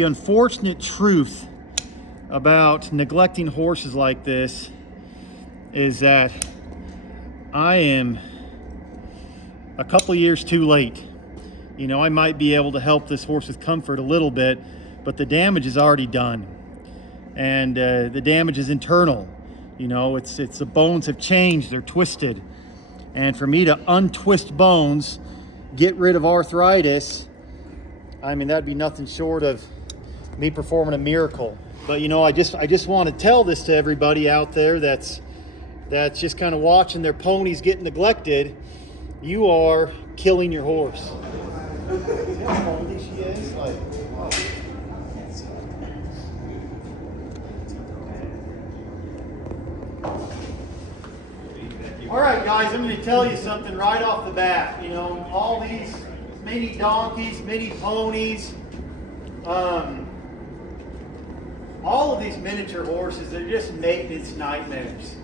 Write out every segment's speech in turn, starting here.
The unfortunate truth about neglecting horses like this is that I am a couple years too late. You know, I might be able to help this horse with comfort a little bit, but the damage is already done. And the damage is internal. You know, it's the bones have changed, they're twisted. And for me to untwist bones, get rid of arthritis, I mean, that'd be nothing short of me performing a miracle. But you know, I just want to tell this to everybody out there that's just kind of watching their ponies get neglected. You are killing your horse. See how moldy she is? Like, wow. All right, guys, I'm going to tell you something right off the bat. You know, all these mini donkeys, mini ponies, all of these miniature horses, they're just maintenance nightmares.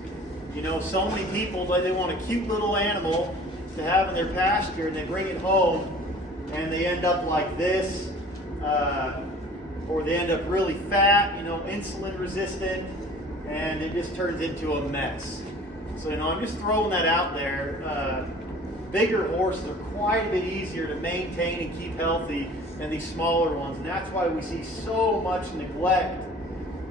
You know, so many people, they want a cute little animal to have in their pasture, and they bring it home, and they end up like this, or they end up really fat, you know, insulin resistant, and it just turns into a mess. So, you know, I'm just throwing that out there. Bigger horses are quite a bit easier to maintain and keep healthy than these smaller ones, and that's why we see so much neglect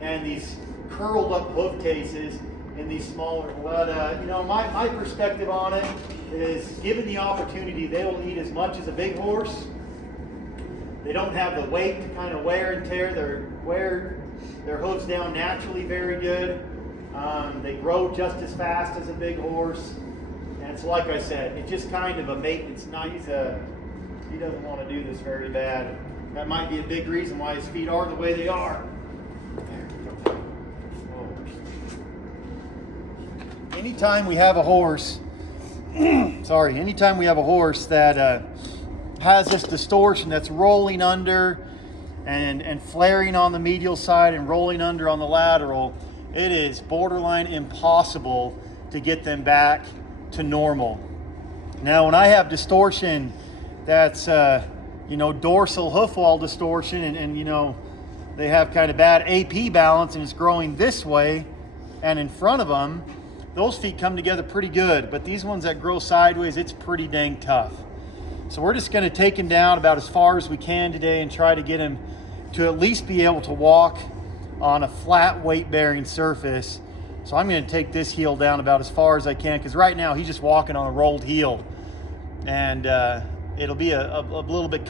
and these curled up hoof cases in these smaller. But you know, my perspective on it is, given the opportunity, they will eat as much as a big horse. They don't have the weight to kind of wear and tear their hooves down naturally very good. They grow just as fast as a big horse. And so, like I said, it's just kind of a maintenance night. He doesn't want to do this very bad. That might be a big reason why his feet are the way they are. Anytime we have a horse, anytime we have a horse that has this distortion, that's rolling under and flaring on the medial side and rolling under on the lateral, it is borderline impossible to get them back to normal. Now, when I have distortion that's you know, dorsal hoof wall distortion, and you know, they have kind of bad AP balance and it's growing this way and in front of them, those feet come together pretty good. But these ones that grow sideways, it's pretty dang tough. So we're just going to take him down about as far as we can today and try to get him to at least be able to walk on a flat weight-bearing surface. So I'm going to take this heel down about as far as I can, because right now he's just walking on a rolled heel. And it'll be a little bit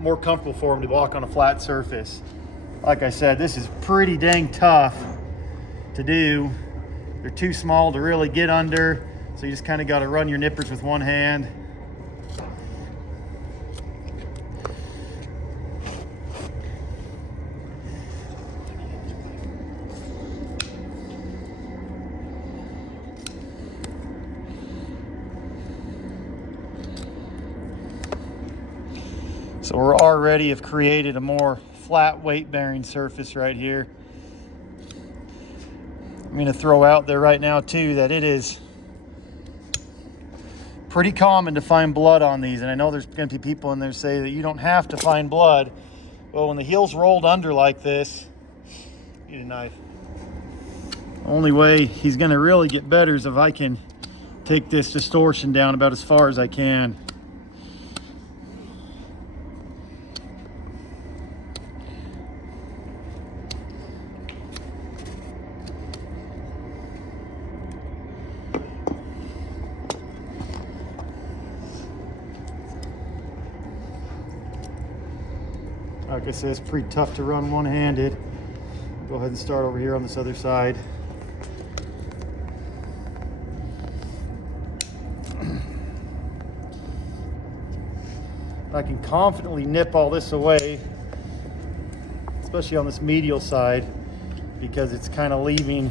more comfortable for him to walk on a flat surface. Like I said, this is pretty dang tough to do. They're too small to really get under, so you just kind of got to run your nippers with one hand. So we're already have created a more flat weight bearing surface right here. I'm going to throw out there right now too that it is pretty common to find blood on these, and I know there's going to be people in there say that you don't have to find blood. Well, when the heel's rolled under like this, need a knife. The only way he's going to really get better is if I can take this distortion down about as far as I can. Like I said, it's pretty tough to run one-handed. Go ahead and start over here on this other side. I can confidently nip all this away, especially on this medial side, because it's kind of leaving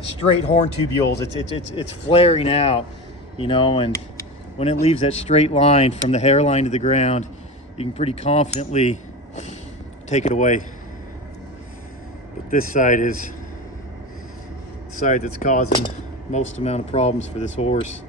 straight horn tubules. It's flaring out, you know, and when it leaves that straight line from the hairline to the ground, you can pretty confidently take it away. But this side is the side that's causing most amount of problems for this horse.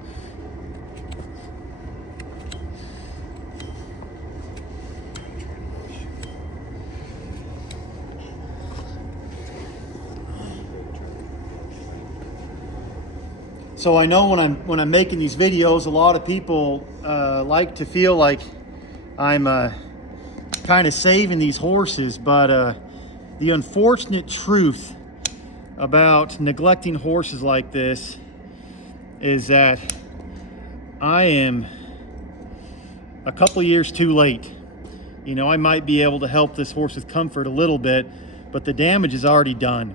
So I know when I'm making these videos, a lot of people like to feel like I'm kind of saving these horses, but the unfortunate truth about neglecting horses like this is that I am a couple years too late. You know, I might be able to help this horse's comfort a little bit, but the damage is already done,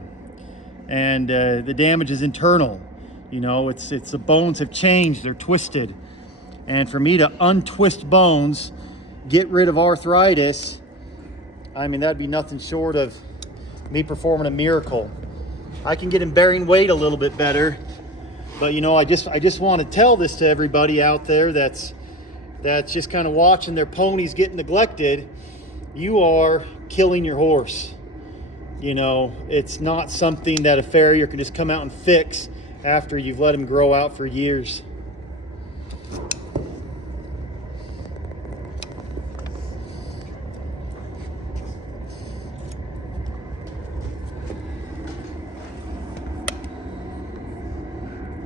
and the damage is internal. You know, it's the bones have changed, they're twisted. And for me to untwist bones, get rid of arthritis, I mean, that'd be nothing short of me performing a miracle. I can get him bearing weight a little bit better, but you know, I just want to tell this to everybody out there that's just kind of watching their ponies get neglected. You are killing your horse. You know, it's not something that a farrier can just come out and fix after you've let him grow out for years.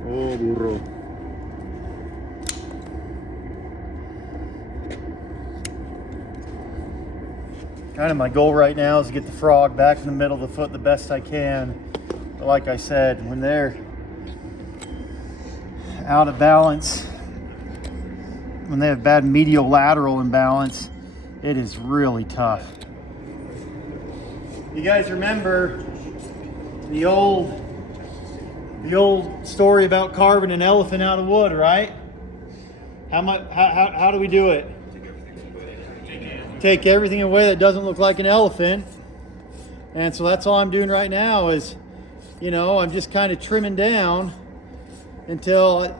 Oh, burro. Kind of my goal right now is to get the frog back in the middle of the foot the best I can. But like I said, when they're out of balance, when they have bad medial lateral imbalance, it is really tough. You guys remember the old story about carving an elephant out of wood, right? How do we do it? Take everything away that doesn't look like an elephant. And so that's all I'm doing right now is, you know, I'm just kind of trimming down until it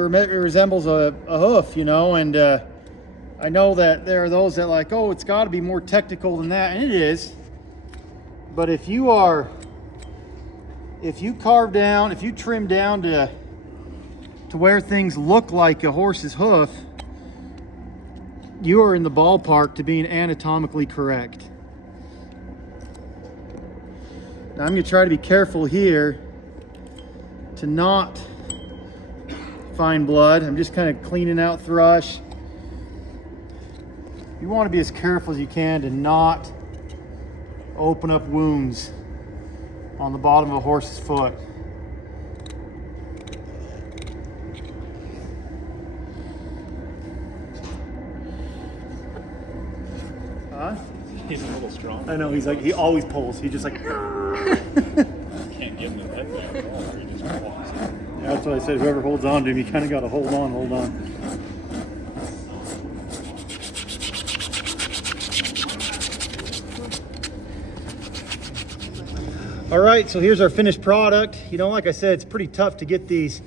resembles a hoof, you know. And I know that there are those that are like, oh, it's got to be more technical than that, and it is. But if you carve down, if you trim down to where things look like a horse's hoof, you are in the ballpark to being anatomically correct. Now I'm going to try to be careful here to not find blood. I'm just kind of cleaning out thrush. You want to be as careful as you can to not open up wounds on the bottom of a horse's foot. Huh? He's a little strong. I know, he always pulls. He just like Can't get him in the head down at all. He just walks. Yeah, that's what I said. Whoever holds on to him, you kind of got to hold on. All right, so here's our finished product. You know, like I said, it's pretty tough to get these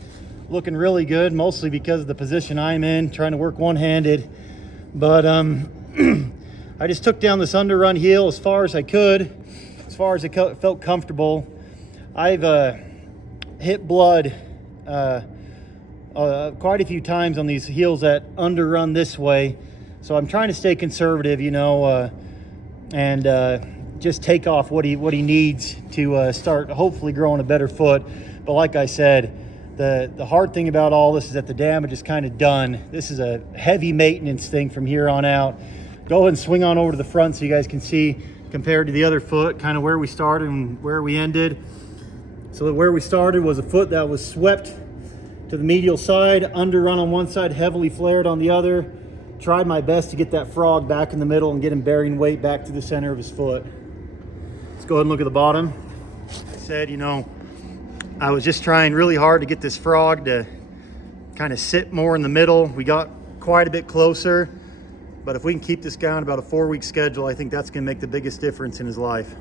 looking really good, mostly because of the position I'm in, trying to work one-handed. But I just took down this underrun heel as far as I could, as far as it felt comfortable. I've hit blood quite a few times on these heels that underrun this way. So I'm trying to stay conservative, you know, and just take off what he needs to start hopefully growing a better foot. But like I said, the hard thing about all this is that the damage is kind of done. This is a heavy maintenance thing from here on out. Go ahead and swing on over to the front so you guys can see compared to the other foot kind of where we started and where we ended. So where we started was a foot that was swept to the medial side, underrun on one side, heavily flared on the other. Tried my best to get that frog back in the middle and get him bearing weight back to the center of his foot. Let's go ahead and look at the bottom. I said, you know, I was just trying really hard to get this frog to kind of sit more in the middle. We got quite a bit closer, but if we can keep this guy on about a 4-week schedule, I think that's going to make the biggest difference in his life.